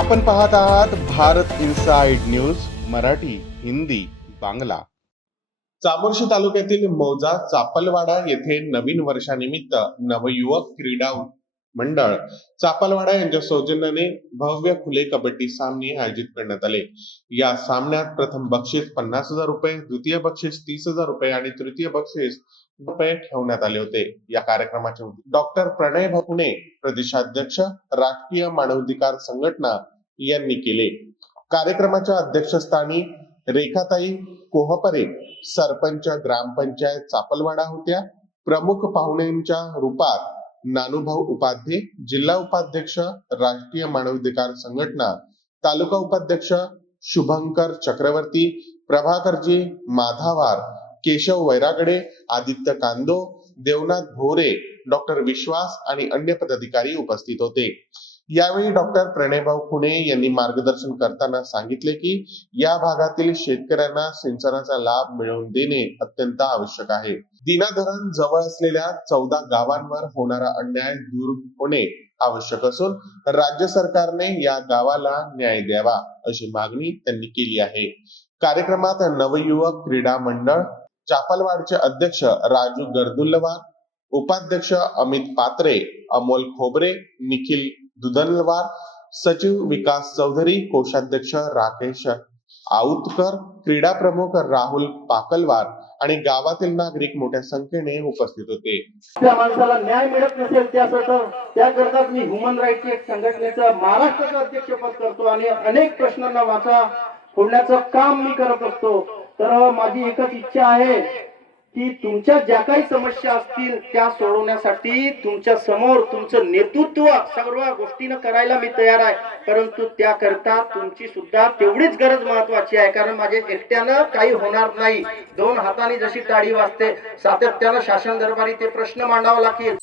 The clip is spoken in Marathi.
आपण पाहत आहात भारत इन्साइड न्यूज मराठी हिंदी बांगला. चामोर्शी तालुक्यातील मौजा चापलवाडा येथे नवीन वर्षानिमित्त नवयुवक क्रीडा मंडळ. चापलवाडा यांच्या सौजन्याने भव्य खुले कबड्डी सामने आयोजित करण्यात आले. या सामन्यात प्रथम बक्षीस पन्नास हजार रुपये द्वितीय बक्षीस तीस हजार रुपये आणि तृतीय बक्षीस रुपये ठेवण्यात आले होते. या कार्यक्रमाचे डॉक्टर प्रणय भकुणे प्रदेशाध्यक्ष राष्ट्रीय मानवाधिकार संघटना यांनी केले. कार्यक्रमाच्या अध्यक्षस्थानी रेखाताई कोहपरे सरपंच ग्रामपंचायत चापलवाडा होत्या. प्रमुख पाहुण्यांच्या रूपात नानुभाऊ उपाध्ये जिल्हा उपाध्यक्ष राष्ट्रीय मानवाधिकार संघटना तालुका उपाध्यक्ष शुभंकर चक्रवर्ती प्रभाकरजी माधावार केशव वैरागडे आदित्य कांदो देवनाथ भोरे डॉक्टर विश्वास आणि अन्य पदाधिकारी उपस्थित होते. यावेळी डॉक्टर प्रणयभाऊ खुणे यांनी मार्गदर्शन करताना सांगितले की या भागातील शेतकऱ्यांना सिंचनाचा लाभ मिळवून देणे अत्यंत आवश्यक आहे. दिना धरण जवळ असलेल्या चौदा गावांवर होणारा अन्याय दूर होणे आवश्यक असून राज्य सरकारने या गावाला न्याय द्यावा अशी मागणी त्यांनी केली आहे. कार्यक्रमात नवयुवक क्रीडा मंडळ चापलवाडचे अध्यक्ष राजू गर्दुल्लवार उपाध्यक्ष अमित पात्रे अमोल खोबरे निखिल दुधनवार सचिव विकास चौधरी कोषाध्यक्ष राकेश आऊतकर क्रीडा प्रमुख राहुल पाकलवार आणि गावातील नागरिक मोठ्या संख्येने उपस्थित होते. त्या माणसाला न्याय मिळत नसेल त्यासाठी त्याकरता मी ह्युमन राईट एक संघटनेचं महाराष्ट्राचं अध्यक्षपद करतो आणि अनेक प्रश्नांना वाचा. फोडण्याचं काम मी करत असतो. तर माझी एकच इच्छा आहे की तुमच्या ज्या काही समस्या असतील त्या सोडवण्यासाठी तुमच्यासमोर तुमचं नेतृत्व सर्व गोष्टीनं करायला मी तयार आहे. परंतु त्याकरता तुमची सुद्धा तेवढीच गरज महत्वाची आहे. कारण माझे एकट्यानं काही होणार नाही. दोन हाताने जशी टाळी वाजते सातत्यानं शासन दरबारी ते प्रश्न मांडावा लागतील